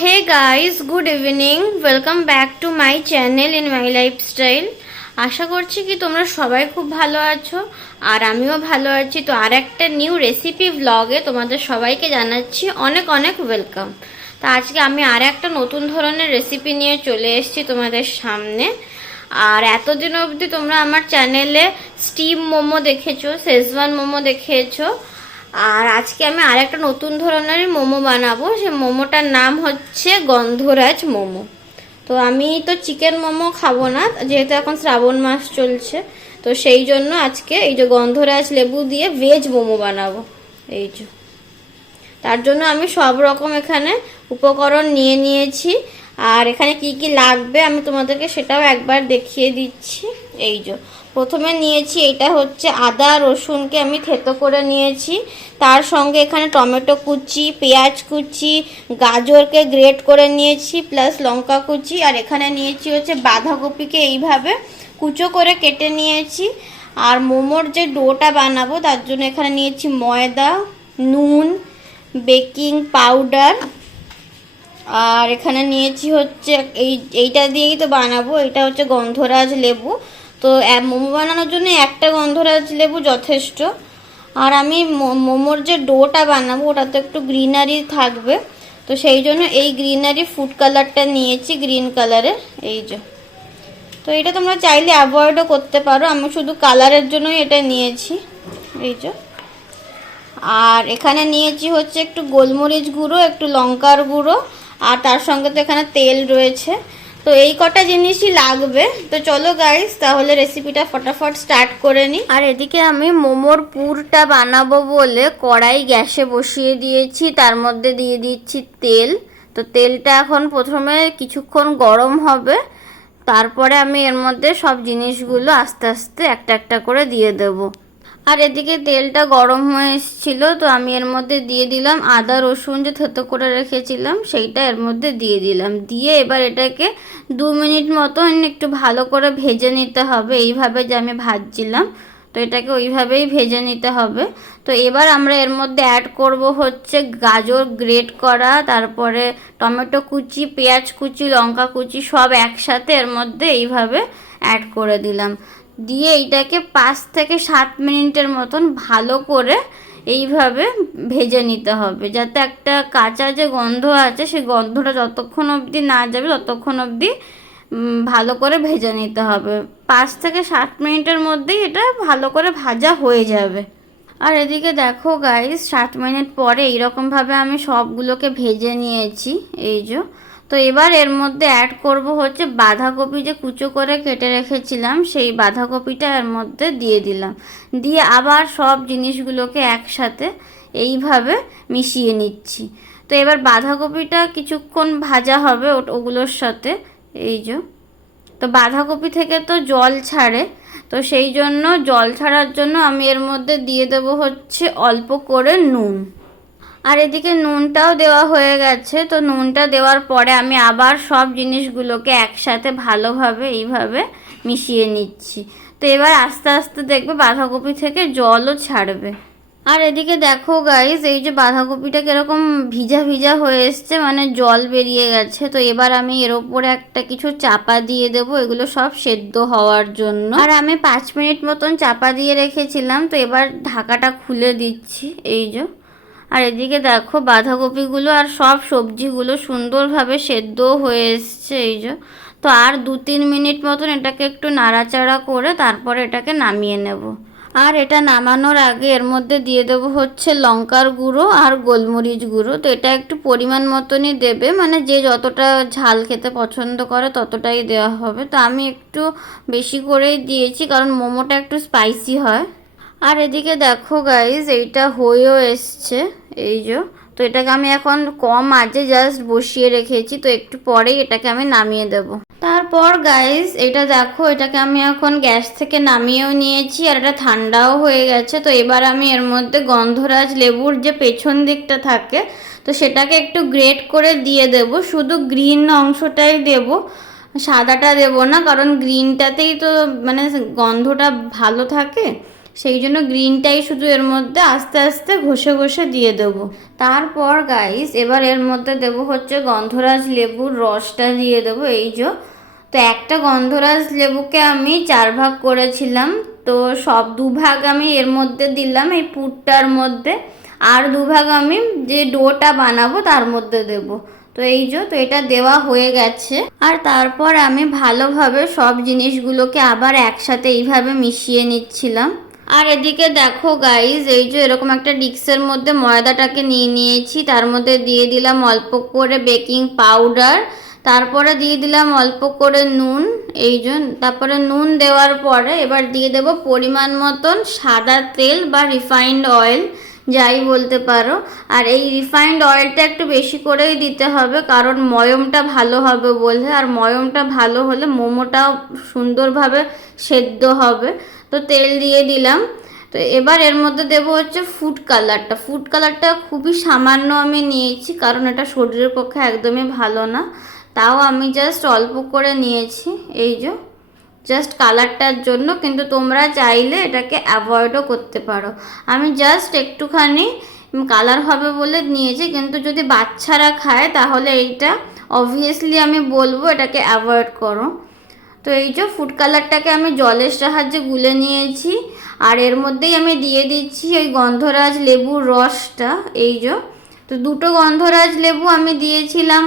Hey guys, good evening. Welcome back to my channel in my lifestyle. আশা করছি কি তোমরা সবাই খুব ভালো আছো আর আমিও ভালো আছি। তো আর একটা নিউ রেসিপি ব্লগে তোমাদের সবাইকে জানাচ্ছি অনেক অনেক ওয়েলকাম। তো আজকে আমি আর একটা নতুন ধরনের রেসিপি নিয়ে চলে এসেছি তোমাদের সামনে। আর এতদিন অবধি তোমরা আমার চ্যানেলে স্টিম মোমো দেখেছো, শেজওয়ান মোমো দেখেছো, আর আজকে আমি আর একটা নতুন ধরনের মোমো বানাবো। সে মোমোটার নাম হচ্ছে গন্ধরাজ মোমো। তো আমি তো চিকেন মোমো খাবো না, যেহেতু এখন শ্রাবণ মাস চলছে, তো সেই জন্য আজকে এই যে গন্ধরাজ লেবু দিয়ে ভেজ মোমো বানাবো। এই যে তার জন্য আমি সব রকম এখানে উপকরণ নিয়ে নিয়েছি। আর এখানে কি কি লাগবে আমি তোমাদেরকে সেটাও একবার দেখিয়ে দিচ্ছি। এই যে প্রথমে নিয়েছি, এটা হচ্ছে আদা রসুনকে আমি থেতো করে নিয়েছি। তার সঙ্গে এখানে টমেটো কুচি, পেঁয়াজ কুচি, গাজরকে গ্রেট করে নিয়েছি, প্লাস লঙ্কা কুচি। আর এখানে নিয়েছি হচ্ছে বাঁধাকপিকে এইভাবে কুচো করে কেটে নিয়েছি। আর মোমোর যে ডোটা বানাবো তার জন্য এখানে নিয়েছি ময়দা, নুন, বেকিং পাউডার। আর এখানে নিয়েছি হচ্ছে এইটা দিয়েই তো বানাবো, এটা হচ্ছে গন্ধরাজ লেবু। তো মোমো বানানোর জন্য একটা গন্ধরাজ লেবু যথেষ্ট। আর আমি মোমোর যে ডোটা বানাবো ওটা তো একটু গ্রিনারি থাকবে, তো সেই জন্য এই গ্রিনারি ফুড কালারটা নিয়েছি, গ্রিন কালারের। এই যে, তো এটা তোমরা চাইলে অ্যাভয়েডও করতে পারো, আমি শুধু কালারের জন্যই এটা নিয়েছি। এই যে, আর এখানে নিয়েছি হচ্ছে একটু গোলমরিচ গুঁড়ো, একটু লঙ্কার গুঁড়ো, আর তার সঙ্গে তো এখানে তেল রয়েছে। তো এই কটা জিনিসই লাগবে। তো চলো গাইস, তাহলে রেসিপিটা ফটাফট স্টার্ট করে নিই। আর এদিকে আমি মোমোর পুরটা বানাবো বলে কড়াই গ্যাসে বসিয়ে দিয়েছি, তার মধ্যে দিয়ে দিচ্ছি তেল। তো তেলটা এখন প্রথমে কিছুক্ষণ গরম হবে, তারপরে আমি এর মধ্যে সব জিনিসগুলো আস্তে আস্তে একটা একটা করে দিয়ে দেবো। আর এদিকে তেলটা গরম হয়ে এসেছিল, তো আমি এর মধ্যে দিয়ে দিলাম আদা রসুন যে থেতো করে রেখেছিলাম সেইটা এর মধ্যে দিয়ে দিলাম। দিয়ে এবার এটাকে 2 মিনিট মতন একটু ভালো করে ভেজে নিতে হবে, এইভাবে যে আমি ভাজছিলাম, তো এটাকে ওইভাবেই ভেজে নিতে হবে। তো এবার আমরা এর মধ্যে অ্যাড করব হচ্ছে গাজর গ্রেট করা, তারপরে টমেটো কুচি, পেঁয়াজ কুচি, লঙ্কা কুচি সব একসাথে এর মধ্যে এইভাবে অ্যাড করে দিলাম। দিয়ে এইটাকে 5 থেকে 7 মিনিটের মতন ভালো করে এইভাবে ভেজে নিতে হবে, যাতে একটা কাঁচা যে গন্ধ আছে সেই গন্ধটা যতক্ষণ অবধি না যাবে ততক্ষণ অবধি ভালো করে ভেজে নিতে হবে। 5 থেকে 7 মিনিটের মধ্যেই এটা ভালো করে ভাজা হয়ে যাবে। আর এদিকে দেখো গাইস, 7 মিনিট পরে এইরকমভাবে আমি সবগুলোকে ভেজে নিয়েছি। এই যে, তো এবার এর মধ্যে অ্যাড করব হচ্ছে বাঁধাকপি যে কুচো করে কেটে রেখেছিলাম, সেই বাঁধাকপিটা এর মধ্যে দিয়ে দিলাম। দিয়ে আবার সব জিনিসগুলোকে একসাথে এইভাবে মিশিয়ে নিচ্ছি। তো এবার বাঁধাকপিটা কিছুক্ষণ ভাজা হবে ওগুলোর সাথে। এই যে, তো বাঁধাকপি থেকে তো জল ছাড়ে, তো সেই জন্য জল ছাড়ার জন্য আমি এর মধ্যে দিয়ে দেবো হচ্ছে অল্প করে নুন। আর এদিকে নুনটাও দেওয়া হয়ে গেছে। তো নুনটা দেওয়ার পরে আমি আবার সব জিনিসগুলোকে একসাথে ভালোভাবে এইভাবে মিশিয়ে নিচ্ছি। তো এবার আস্তে আস্তে দেখবে বাঁধাকপি থেকে জলও ছাড়বে। আর এদিকে দেখো গাইস, এই যে বাঁধাকপিটা কিরকম ভিজা ভিজা হয়ে এসছে, মানে জল বেরিয়ে গেছে। তো এবার আমি এর ওপরে একটা কিছু চাপা দিয়ে দেবো, এগুলো সব সেদ্ধ হওয়ার জন্য। আর আমি 5 মিনিট মতন চাপা দিয়ে রেখেছিলাম, তো এবার ঢাকাটা খুলে দিচ্ছি। এই যে, আর এদিকে দেখো বাঁধাকপিগুলো আর সব সবজিগুলো সুন্দরভাবে সেদ্ধ হয়ে এসছে। এই যে, তো আর 2-3 মিনিট মতন এটাকে একটু নাড়াচাড়া করে তারপরে এটাকে নামিয়ে নেব। আর এটা নামানোর আগে এর মধ্যে দিয়ে দেবো হচ্ছে লঙ্কার গুঁড়ো আর গোলমরিচ গুঁড়ো। তো এটা একটু পরিমাণ মতনই দেবে, মানে যে যতটা ঝাল খেতে পছন্দ করে ততটাই দেওয়া হবে। তো আমি একটু বেশি করেই দিয়েছি, কারণ মোমোটা একটু স্পাইসি হয়। আর এদিকে দেখো গাইস, এইটা হয়েও এসছে। এই যে, তো এটাকে আমি এখন কম আঁচে জাস্ট বসিয়ে রেখেছি, তো একটু পরেই এটাকে আমি নামিয়ে দেব। তারপর গাইস এটা দেখো, এটাকে আমি এখন গ্যাস থেকে নামিয়েও নিয়েছি আর এটা ঠান্ডাও হয়ে গেছে। তো এবার আমি এর মধ্যে গন্ধরাজ লেবুর যে পেছন দিকটা থাকে, তো সেটাকে একটু গ্রেট করে দিয়ে দেব। শুধু গ্রিন অংশটাই দেব, সাদাটা দেব না, কারণ গ্রিনটাতেই তো মানে গন্ধটা ভালো থাকে, সেই জন্য গ্রিনটাই শুধু এর মধ্যে আস্তে আস্তে ঘষে ঘষে দিয়ে দেবো। তারপর গাইস এবার এর মধ্যে দেবো হচ্ছে গন্ধরাজ লেবুর রসটা দিয়ে দেবো। এই যে, তো একটা গন্ধরাজ লেবুকে আমি 4 ভাগ করেছিলাম, তো সব 2 ভাগ আমি এর মধ্যে দিলাম এই পুরটার মধ্যে, আর 2 ভাগ আমি যে ডোটা বানাবো তার মধ্যে দেব। তো এই যে, তো এটা দেওয়া হয়ে গেছে। আর তারপর আমি ভালোভাবে সব জিনিসগুলোকে আবার একসাথে এইভাবে মিশিয়ে নিচ্ছিলাম। আর এদিকে দেখো গাইজ, এই যে এরকম একটা ডিক্সের মধ্যে ময়দাটাকে নিয়ে নিয়েছি, তার মধ্যে দিয়ে দিলাম অল্প করে বেকিং পাউডার, তারপরে দিয়ে দিলাম অল্প করে নুন। এই যে, তারপরে নুন দেওয়ার পরে এবার দিয়ে দেব পরিমাণ মতন সাদা তেল বা রিফাইন্ড অয়েল, যাই বলতে পারো। আর এই রিফাইন্ড অয়েলটা একটু বেশি করেই দিতে হবে, কারণ ময়মটা ভালো হবে বলে, আর ময়মটা ভালো হলে মোমোটাও সুন্দরভাবে সেদ্ধ হবে। তো তেল দিয়ে দিলাম। তো এবার এর মধ্যে দেবো হচ্ছে ফুড কালারটা। ফুড কালারটা খুবই সামান্য আমি নিয়েছি, কারণ এটা শরীরের পক্ষে একদমই ভালো না, তাও আমি জাস্ট অল্প করে নিয়েছি। এই যে জাস্ট কালারটার জন্য, কিন্তু তোমরা চাইলে এটাকে অ্যাভয়েডও করতে পারো। আমি জাস্ট একটুখানি কালার হবে বলে নিয়েছি, কিন্তু যদি বাচ্চারা খায় তাহলে এইটা অবভিয়াসলি আমি বলবো এটাকে অ্যাভয়েড করো। তো এই যে ফুড কালারটাকে আমি জলের সাহায্যে গুলে নিয়েছি, আর এর মধ্যেই আমি দিয়ে দিচ্ছি ওই গন্ধরাজ লেবুর রসটা। এই যে, তো 2টো গন্ধরাজ লেবু আমি দিয়েছিলাম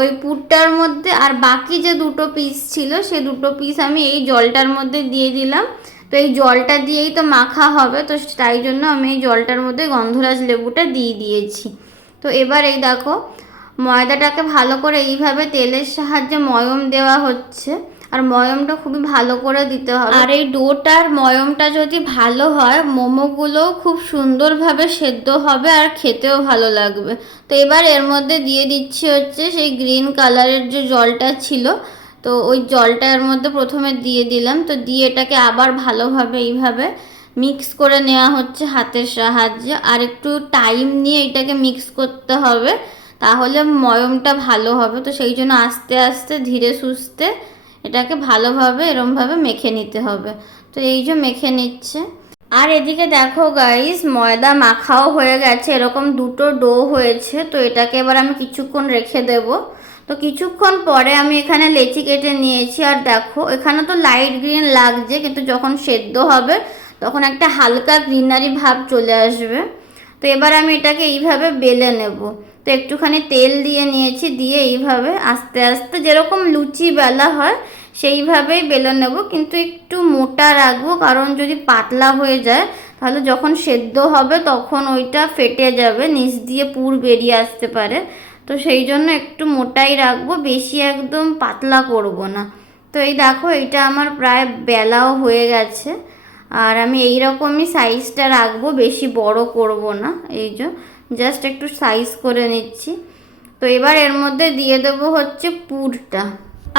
ওই পুরটার মধ্যে, আর বাকি যে 2টো পিস ছিল সে 2টো পিস আমি এই জলটার মধ্যে দিয়ে দিলাম। তো এই জলটা দিয়েই তো মাখা হবে, তো তাই জন্য আমি এই জলটার মধ্যে গন্ধরাজ লেবুটা দিয়ে দিয়েছি। তো এবার এই দেখো ময়দাটাকে ভালো করে এইভাবে তেলের সাহায্যে ময়ম দেওয়া হচ্ছে, আর ময়মটা খুবই ভালো করে দিতে হবে। আর এই ডোটার ময়মটা যদি ভালো হয়, মোমোগুলোও খুব সুন্দরভাবে সেদ্ধ হবে আর খেতেও ভালো লাগবে। তো এবার এর মধ্যে দিয়ে দিচ্ছি হচ্ছে সেই গ্রিন কালারের যে জলটা ছিল, তো ওই জলটা এর মধ্যে প্রথমে দিয়ে দিলাম। তো দিয়ে এটাকে আবার ভালোভাবে এইভাবে মিক্স করে নেওয়া হচ্ছে হাতের সাহায্যে, আর একটু টাইম নিয়ে এটাকে মিক্স করতে হবে, তাহলে ময়মটা ভালো হবে। তো সেই জন্য আস্তে আস্তে ধীরে সুস্থে এটাকে ভালোভাবে এরমভাবে মেখে নিতে হবে। তো এই যে মেখে নিচ্ছে। আর এদিকে দেখো গাইস, ময়দা মাখাও হয়ে গেছে, এরকম 2টো ডো হয়েছে। তো এটাকে এবার আমি কিছুক্ষণ রেখে দেব। তো কিছুক্ষণ পরে আমি এখানে লেচি কেটে নিয়েছি, আর দেখো এখানে তো লাইট গ্রিন লাগছে, কিন্তু যখন সেদ্ধ হবে তখন একটা হালকা গ্রিনারি ভাব চলে আসবে। তো এবার আমি এটাকে এইভাবে বেলে নেব। তো একটুখানি তেল দিয়ে নিয়েছি, দিয়ে এইভাবে আস্তে আস্তে যেরকম লুচি বেলা হয় সেইভাবেই বেলে নেব, কিন্তু একটু মোটা রাখবো, কারণ যদি পাতলা হয়ে যায় তাহলে যখন সেদ্ধ হবে তখন ওইটা ফেটে যাবে, নিচ দিয়ে পুর বেরিয়ে আসতে পারে। তো সেই জন্য একটু মোটাই রাখবো, বেশি একদম পাতলা করব না। তো এই দেখো এইটা আমার প্রায় বেলাও হয়ে গেছে, আর আমি এই রকমই সাইজটা রাখবো, বেশি বড় করব না। এই যে জাস্ট একটু সাইজ করে নিচ্ছি। তো এবার এর মধ্যে দিয়ে দেবো হচ্ছে পুরটা,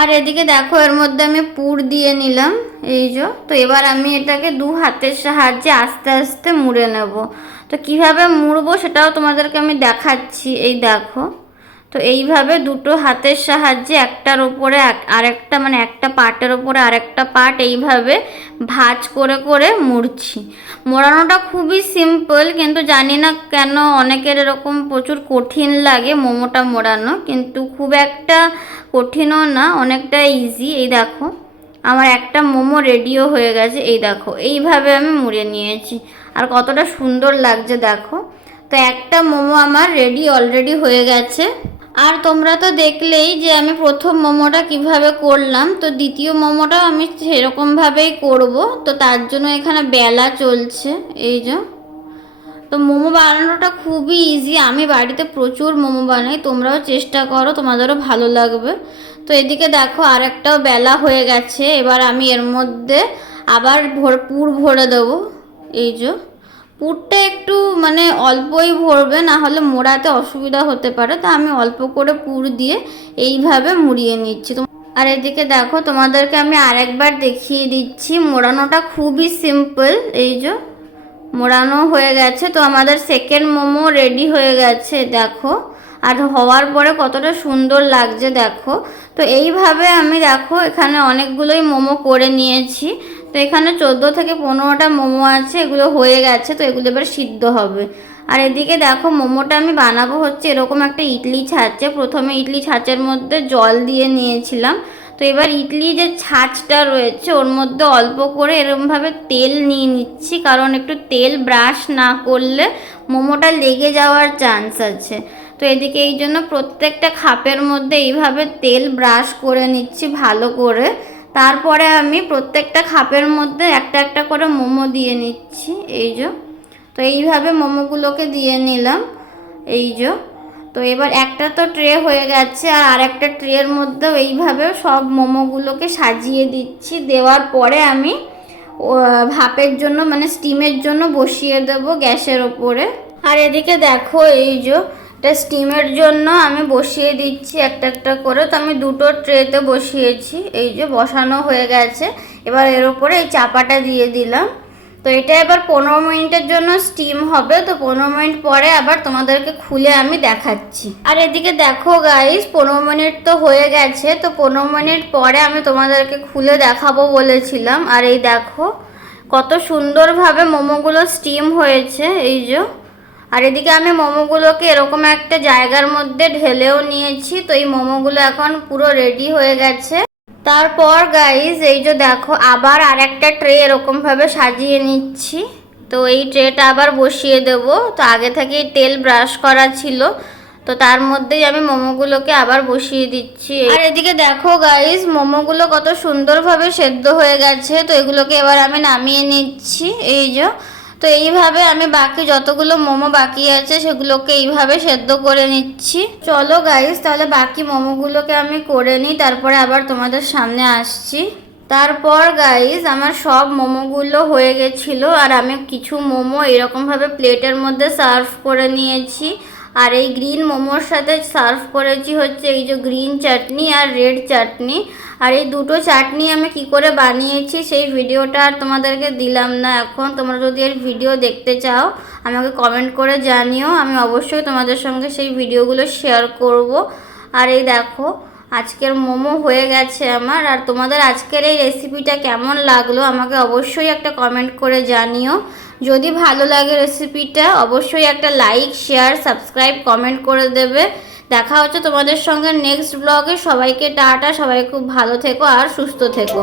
আর এদিকে দেখো এর মধ্যে আমি পুর দিয়ে নিলাম। এই যে, তো এবার আমি এটাকে 2 হাতের সাহায্যে আস্তে আস্তে মুড়ে নেব। তো কিভাবে মুড়বো সেটাও তোমাদেরকে আমি দেখাচ্ছি। এই দেখো, তো এইভাবে 2টো হাতের সাহায্যে একটার ওপরে আরেকটা, মানে একটা পার্টের ওপরে আরেকটা পার্ট এইভাবে ভাঁজ করে করে মুড়ছি। মোড়ানোটা খুবই সিম্পল, কিন্তু জানি না কেন অনেকের এরকম প্রচুর কঠিন লাগে মোমোটা মোড়ানো, কিন্তু খুব একটা কঠিনও না, অনেকটা ইজি। এই দেখো আমার একটা মোমো রেডিও হয়ে গেছে। এই দেখো এইভাবে আমি মুড়ে নিয়েছি, আর কতটা সুন্দর লাগছে দেখো। তো একটা মোমো আমার অলরেডি হয়ে গেছে। আর তোমরা তো দেখলেই যে আমি প্রথম মোমোটা কিভাবে করলাম, তো দ্বিতীয় মোমোটাও আমি সেরকমভাবেই করব। তো তার জন্য এখানে বেলা চলছে। এই যে, তো মোমো বানানোটা খুবই ইজি, আমি বাড়িতে প্রচুর মোমো বানাই, তোমরাও চেষ্টা করো, তোমাদেরও ভালো লাগবে। তো এদিকে দেখো আরেকটাও বেলা হয়ে গেছে, এবার আমি এর মধ্যে আবার পুর ভরে দেবো। এই যে পুরটা একটু মানে অল্পই ভরবে, না হলে মোড়াতে অসুবিধা হতে পারে, তো আমি অল্প করে পুর দিয়ে এইভাবে মুড়িয়ে নিচ্ছি। আর এদিকে দেখো তোমাদেরকে আমি আরেকবার দেখিয়ে দিচ্ছি, মোড়ানোটা খুবই সিম্পল। এই যে মোড়ানো হয়ে গেছে, তো আমাদের সেকেন্ড মোমো রেডি হয়ে গেছে দেখো, আর হওয়ার পরে কতটা সুন্দর লাগছে দেখো। তো এইভাবে আমি দেখো এখানে অনেকগুলোই মোমো করে নিয়েছি। তো এখানে 14 থেকে 15টা মোমো আছে, এগুলো হয়ে গেছে। তো এগুলো এবার সিদ্ধ হবে। আর এদিকে দেখো মোমোটা আমি বানাবো হচ্ছে এরকম একটা ইডলি ছাঁচে। প্রথমে ইডলি ছাঁচের মধ্যে জল দিয়ে নিয়েছিলাম। তো এবার ইডলি যে ছাঁচটা রয়েছে ওর মধ্যে অল্প করে এরকমভাবে তেল নিয়ে নিচ্ছি, কারণ একটু তেল ব্রাশ না করলে মোমোটা লেগে যাওয়ার চান্স আছে। তো এদিকে এই জন্য প্রত্যেকটা খাপের মধ্যে এইভাবে তেল ব্রাশ করে নিচ্ছি ভালো করে। তারপরে আমি প্রত্যেকটা খাপের মধ্যে একটা একটা করে মোমো দিয়ে নিচ্ছি। এই যে, তো এইভাবে মোমোগুলোকে দিয়ে নিলাম। এই যে, তো এবার একটা তো ট্রে হয়ে গেছে, আর আরেকটা ট্রের মধ্যেও এইভাবে সব মোমোগুলোকে সাজিয়ে দিচ্ছি। দেওয়ার পরে আমি ভাপের জন্য মানে স্টিমের জন্য বসিয়ে দেব গ্যাসের ওপরে। আর এদিকে দেখো এই যে স্টিমের জন্য আমি বসিয়ে দিচ্ছি একটা একটা করে। তো আমি দুটো ট্রেতে বসিয়েছি। এই যে বসানো হয়ে গেছে। এবার এর উপরে এই চাপাটা দিয়ে দিলাম। তো এটা এবার 15 মিনিটের জন্য স্টিম হবে। তো 15 মিনিট পরে আবার তোমাদেরকে খুলে আমি দেখাচ্ছি। আর এদিকে দেখো গাইস 15 মিনিট তো হয়ে গেছে। তো 15 মিনিট পরে আমি তোমাদেরকে খুলে দেখাবো বলেছিলাম। আর এই দেখো কত সুন্দরভাবে মোমোগুলো স্টিম হয়েছে। এই যে, আর এদিকে আমি মোমোগুলোকে এরকম একটা জায়গার মধ্যে ঢেলেও নিয়েছি। তো এই মোমোগুলো এখন পুরো রেডি হয়ে গেছে। তারপর গাইস এই যে দেখো আবার আরেকটা ট্রে এরকমভাবে সাজিয়ে নিচ্ছি। তো এই ট্রেটা আবার বসিয়ে দেব। তো আগে থেকেই তেল ব্রাশ করা ছিল, তো তার মধ্যেই আমি মোমোগুলোকে আবার বসিয়ে দিচ্ছি। আর এদিকে দেখো গাইস মোমোগুলো কত সুন্দরভাবে সেদ্ধ হয়ে গেছে। তো এগুলোকে এবার আমি নামিয়ে নিচ্ছি। এই যে, তো এইভাবে আমি বাকি যতগুলো মোমো বাকি আছে সেগুলোকে এইভাবে সেদ্ধ করে নিচ্ছি। চলো গাইস তাহলে বাকি মোমোগুলোকে আমি করে নিই, তারপরে আবার তোমাদের সামনে আসছি। তারপর গাইস আমার সব মোমোগুলো হয়ে গেছিলো, আর আমি কিছু মোমো এরকমভাবে প্লেটের মধ্যে সার্ভ করে নিয়েছি। আর এই গ্রিন মোমোর সাথে সার্ভ করেছি হচ্ছে এই যে গ্রিন চাটনি আর রেড চাটনি। আর এই দুটো চাটনি আমি কি করে বানিয়েছি সেই ভিডিওটা আর তোমাদেরকে দিলাম না এখন। তোমরা যদি এর ভিডিও দেখতে চাও আমাকে কমেন্ট করে জানিও, আমি অবশ্যই তোমাদের সঙ্গে সেই ভিডিওগুলো শেয়ার করব। আর এই দেখো আজকের মোমো হয়ে গেছে আমার। আর তোমাদের আজকের এই রেসিপিটা কেমন লাগলো আমাকে অবশ্যই একটা কমেন্ট করে জানিও। যদি ভালো লাগে রেসিপিটা অবশ্যই একটা লাইক শেয়ার সাবস্ক্রাইব কমেন্ট করে দেবে। দেখা হচ্ছে তোমাদের সঙ্গে নেক্সট ব্লগে। সবাইকে টাটা, সবাই খুব ভালো থেকো আর সুস্থ থেকো।